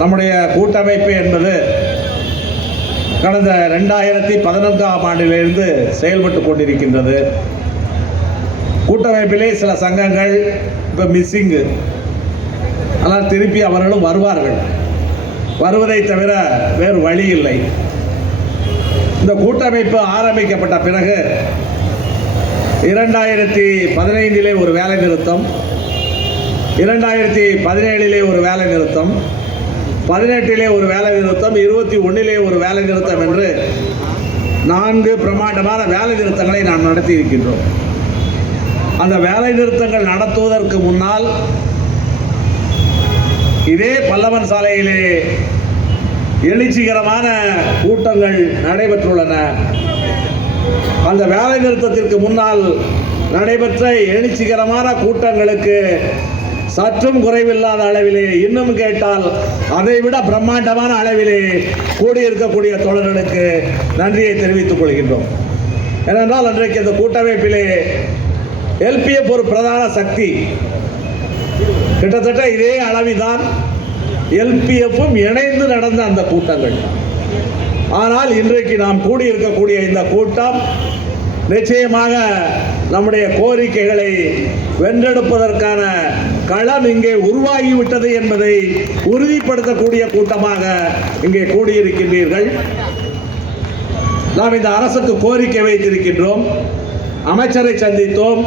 நம்முடைய கூட்டமைப்பு என்பது கடந்த ரெண்டாயிரத்தி பதினொன்றாம் ஆண்டிலிருந்து செயல்பட்டு கொண்டிருக்கின்றது. கூட்டமைப்பிலே சில சங்கங்கள் இப்போ மிஸ்ஸிங்கு ஆனால் திருப்பி அவர்களும் வருவார்கள். வருவதை தவிர வேறு வழி இல்லை. இந்த கூட்டமைப்பு ஆரம்பிக்கப்பட்ட பிறகு இரண்டாயிரத்தி பதினைந்திலே ஒரு வேலை நிறுத்தம் இரண்டாயிரத்தி பதினேழிலே ஒரு வேலை நிறுத்தம் பதினெட்டிலே ஒரு வேலை நிறுத்தம் இருபத்தி ஒன்றிலே ஒரு வேலை நிறுத்தம் என்று நான்கு பிரமாண்டமான வேலை நிறுத்தங்களை நாம் நடத்தி இருக்கின்றோம் அந்த வேலை நிறுத்தங்கள் நடத்துவதற்கு முன்னால் இதே பல்லவன் சாலையிலே எழுச்சிகரமான கூட்டங்கள் நடைபெற்றுள்ளன. அந்த வேலை நிறுத்தத்திற்கு முன்னால் நடைபெற்ற எழுச்சிகரமான கூட்டங்களுக்கு சற்றும் குறைவில்லாத அளவிலே இன்னும் கேட்டால் அதை விட பிரம்மாண்டமான அளவிலே கூடியிருக்கக்கூடிய தோழர்களுக்கு நன்றியை தெரிவித்துக் கொள்கின்றோம். ஏனென்றால் அன்றைக்கு இந்த கூட்டமைப்பிலே எல்பிஎஃப் ஒரு பிரதான சக்தி. கிட்டத்தட்ட இதே அளவில்தான் எல்பிஎஃப்பும் இணைந்து நடந்த அந்த கூட்டங்கள். ஆனால் இன்றைக்கு நாம் கூடியிருக்கக்கூடிய இந்த கூட்டம் நிச்சயமாக நம்முடைய கோரிக்கைகளை வென்றெடுப்பதற்கான களம் இங்கே உருவாகிவிட்டது என்பதை உறுதிப்படுத்தக்கூடிய கூட்டமாக இங்கே கூடியிருக்கின்றீர்கள். நாம் இந்த அரசுக்கு கோரிக்கை வைத்திருக்கின்றோம். அமைச்சரை சந்தித்தோம்.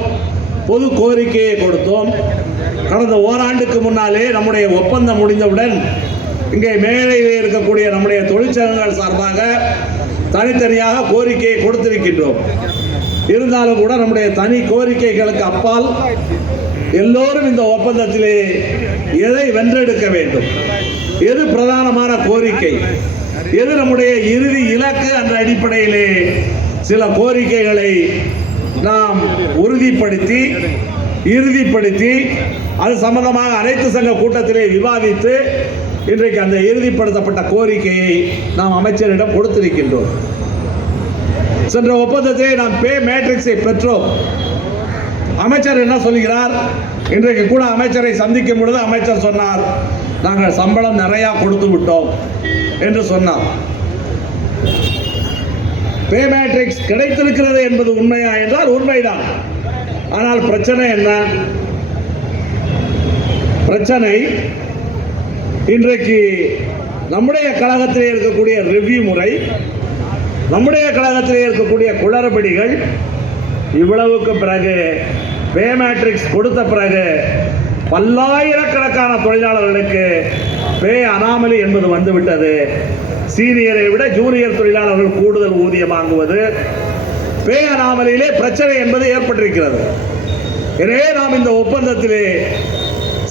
பொது கோரிக்கையை கொடுத்தோம். கடந்த ஓராண்டுக்கு முன்னாலே நம்முடைய ஒப்பந்தம் முடிந்தவுடன் இங்கே மேலையில் இருக்கக்கூடிய நம்முடைய தொழிற்சங்கங்கள் சார்பாக தனித்தனியாக கோரிக்கையை கொடுத்திருக்கின்றோம். இருந்தாலும் கூட நம்முடைய தனி கோரிக்கைகளுக்கு அப்பால் எல்லோரும் இந்த ஒப்பந்தத்திலே எதை வென்றெடுக்க வேண்டும்? எது பிரதானமான கோரிக்கை? எது நம்முடைய இறுதி இலக்கு என்ற அடிப்படையிலே சில கோரிக்கைகளை நாம் உறுதிப்படுத்தி இறுதிப்படுத்தி அது சம்பந்தமாக அனைத்து சங்க கூட்டத்திலே விவாதித்து இன்றைக்கு அந்த இறுதிப்படுத்தப்பட்ட கோரிக்கையை நாம் அமைச்சரிடம் கொடுத்திருக்கின்றோம். சென்ற ஒப்பந்தத்தை நாம் பே மேட்ரிக்ஸை பெற்றோம். அமைச்சர் என்ன சொல்கிறார்? இன்றைக்கு கூட அமைச்சரை சந்திக்கும் பொழுது அமைச்சர் சொன்னார் நாங்கள் சம்பளம் நிறையா கொடுத்து விட்டோம் என்று சொன்னார். பே மேட்ரிக்ஸ் கிடைத்திருக்கிறது என்பது உண்மையா என்றால் உண்மைதான். ஆனால் பிரச்சனை என்ன? பிரச்சனை இன்றைக்கு நம்முடைய கழகத்தில் இருக்கக்கூடிய ரிவ்யூ முறை நம்முடைய கழகத்திலே இருக்கக்கூடிய குளறுபடிகள் இவ்வளவுக்கு பிறகு பே மேட்ரிக்ஸ் கொடுத்த பிறகு பல்லாயிரக்கணக்கான தொழிலாளர்களுக்கு பே அனாமலி என்பது வந்துவிட்டது. சீனியரை விட ஜூனியர் தொழிலாளர்கள் கூடுதல் ஊதியம் வாங்குவது பே அனாமலியிலே பிரச்சனை என்பது ஏற்பட்டிருக்கிறது. எனவே நாம் இந்த ஒப்பந்தத்திலே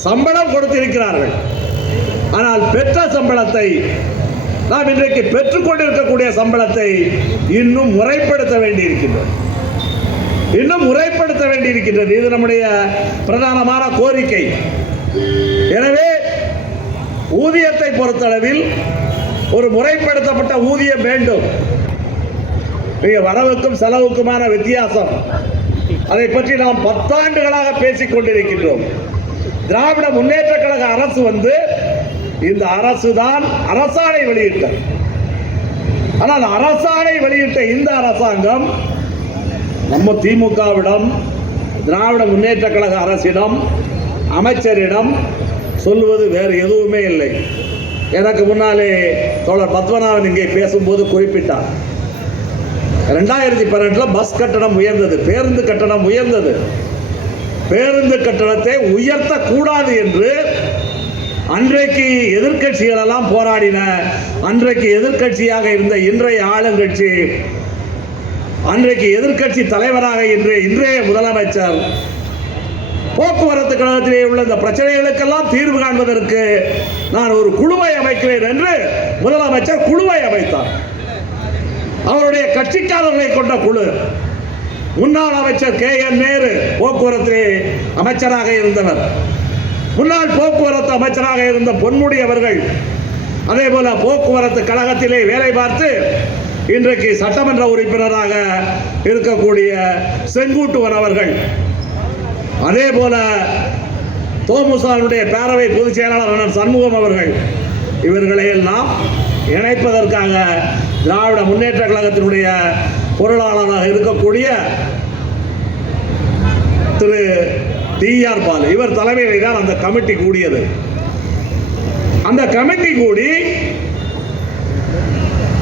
சம்பளம் கொடுத்திருக்கிறார்கள். ஆனால் பெற்ற சம்பளத்தை நாம் இன்றைக்கு பெற்றுக்கொண்டிருக்கக்கூடிய சம்பளத்தை இன்னும் முறைப்படுத்த வேண்டியிருக்கின்றது. இன்னும் முறைப்படுத்த வேண்டியிருக்கின்றது. இது நம்முடைய பிரதானமான கோரிக்கை. எனவே ஊதியத்தை பொறுத்தளவில் ஒரு முறைப்படுத்தப்பட்ட ஊதியம் வேண்டும். மிக வரவுக்கும் செலவுக்குமான வித்தியாசம். அதை பற்றி நாம் பத்தாண்டுகளாக பேசிக் கொண்டிருக்கின்றோம் திராவிட முன்னேற்ற கழக அரசு வந்து இந்த அரசு தான் அரசாணை வெளியிட்டது. ஆனால் அரசாணை வெளியிட்ட இந்த அரசாங்கம் நம்ம திமுகவிடம் திராவிட முன்னேற்ற கழக அரசிடம் அமைச்சரிடம் சொல்வது வேறு எதுவுமே இல்லை. எனக்கு முன்னாலே தோழர் பத்மநாபன் இங்கே பேசும்போது குறிப்பிட்டார். ரெண்டாயிரத்தி பன்னெண்டில் பஸ் கட்டணம் உயர்ந்தது பேருந்து கட்டணம் உயர்ந்தது. பேருந்து கட்டணத்தை உயர்த்தக்கூடாது என்று அன்றைக்கு எதிர்கட்சிகளெல்லாம் போராடின அன்றைக்கு எதிர்க்கட்சியாக இருந்த இன்றைய ஆளுங்கட்சி அன்றைக்கு எதிர்க்கட்சி தலைவராக இன்று இன்றைய முதலமைச்சர் போக்குவரத்து கழகத்திலே உள்ள இந்த பிரச்சனைகளுக்கெல்லாம் தீர்வு காண்பதற்கு நான் ஒரு குழுவை அமைக்கிறேன் என்று முதலமைச்சர் குழுவை அமைத்தார். அவருடைய கட்சிக்காரர்களை கொண்ட குழு. முன்னாள் அமைச்சர் கே என் நேரு போக்குவரத்து அமைச்சராக இருந்தவர். முன்னாள் போக்குவரத்து அமைச்சராக இருந்த பொன்முடி அவர்கள் அதே போல போக்குவரத்து கழகத்திலே வேலை பார்த்து இன்றைக்கு சட்டமன்ற உறுப்பினராக இருக்கக்கூடிய செங்குட்டுவன் அவர்கள் அதே போல தோமுசானுடைய பேரவை பொதுச் செயலாளர் சண்முகம் அவர்கள் இவர்களை எல்லாம் இணைப்பதற்காக திராவிட முன்னேற்ற கழகத்தினுடைய பொருளாளராக இருக்கக்கூடிய திரு டிஆர் பாலு. இவர் தலைமையில் தான் அந்த கமிட்டி கூடியது. அந்த கமிட்டி கூடி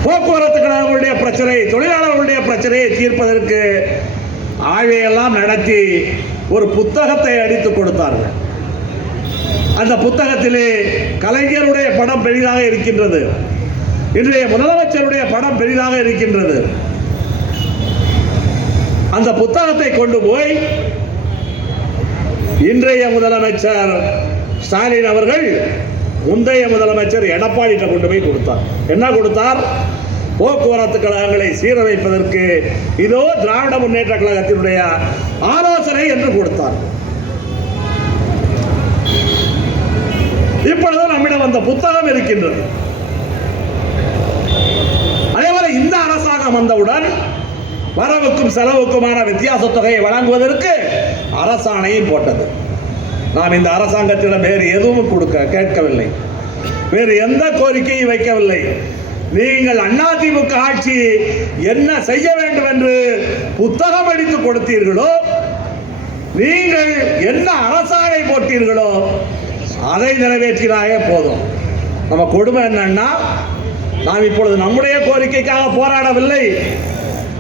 போக்குவரத்து கழகங்களுடைய பிரச்சனை தொழிலாளர்களுடைய பிரச்சனையை தீர்ப்பதற்கு ஆய்வையெல்லாம் நடத்தி ஒரு புத்தகத்தை அடித்து கொடுத்தார்கள். அந்த புத்தகத்திலே கலைஞருடைய படம் பெரிதாக இருக்கின்றது. இன்றைய முதலமைச்சருடைய படம் பெரிதாக இருக்கின்றது. அந்த புத்தகத்தை கொண்டு போய் இன்றைய முதலமைச்சர் ஸ்டாலின் அவர்கள் முந்தைய முதலமைச்சர் எடப்பாடியிட்ட கொண்டு போய் கொடுத்தார். என்ன கொடுத்தார்? போக்குவரத்து கழகங்களை சீரமைப்பதற்கு இதோ திராவிட முன்னேற்ற கழகத்தினுடைய ஆலோசனை என்று கொடுத்தார். இப்பொழுது நம்மிடம் அந்த புத்தகம் இருக்கின்றது. அதேபோல இந்த அரசாங்கம் வந்தவுடன் வரவுக்கும் செலவுக்குமான வித்தியாச தொகையை வழங்குவதற்கு அரசாணையும் போட்டது. நாம் இந்த அரசாங்கத்திடம் வேறு எதுவும் கொடுக்க கேட்கவில்லை. வேறு எந்த கோரிக்கையும் வைக்கவில்லை. நீங்கள் அதிமுக ஆட்சி என்ன செய்ய வேண்டும் என்று புத்தகம் அடித்து கொடுத்தீர்களோ நீங்கள் என்ன அரசாணை போட்டீர்களோ அதை நிறைவேற்றினாலே போதும். நம்ம கொடுமை என்னன்னா நாம் இப்பொழுது நம்முடைய கோரிக்கைக்காக போராடவில்லை.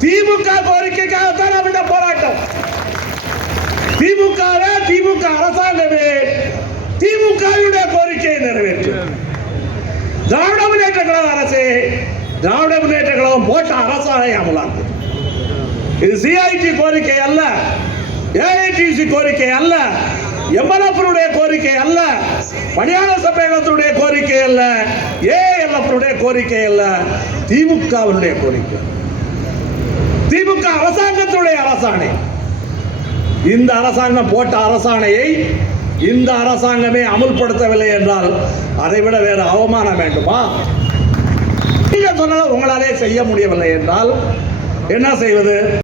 திமுக கோரிக்கைக்காகத்தான் நாம் இந்த போராட்டம். திமுக திமுக அரசாங்கமே திமுகவினுடைய கோரிக்கையை நிறைவேற்றும். திராவிட முன்னேற்ற கழக அரசு திராவிட முன்னேற்ற கழகம் போட்ட அரசாணை அமலாக்கு. இது சிஐடி கோரிக்கை அல்ல ஏஐடிசி கோரிக்கை அல்ல எம்எல்எஃப்னுடைய கோரிக்கை அல்ல பணியாளர் சம்மேளனத்தினுடைய கோரிக்கை அல்ல ஏஎல்எஃப்னுடைய கோரிக்கை அல்ல திமுகவினுடைய கோரிக்கை. திமுக அரசாங்கத்தினுடைய அரசாணை. இந்த அரசாங்கம் போட்ட அரசாணையை இந்த அரசாங்கமே அமுல்படுத்தவில்லை என்றால் அதை விட வேறு அவமானம் வேண்டுமா? நீங்கள் சொன்னால் உங்களாலே செய்ய முடியவில்லை என்றால் என்ன செய்வது?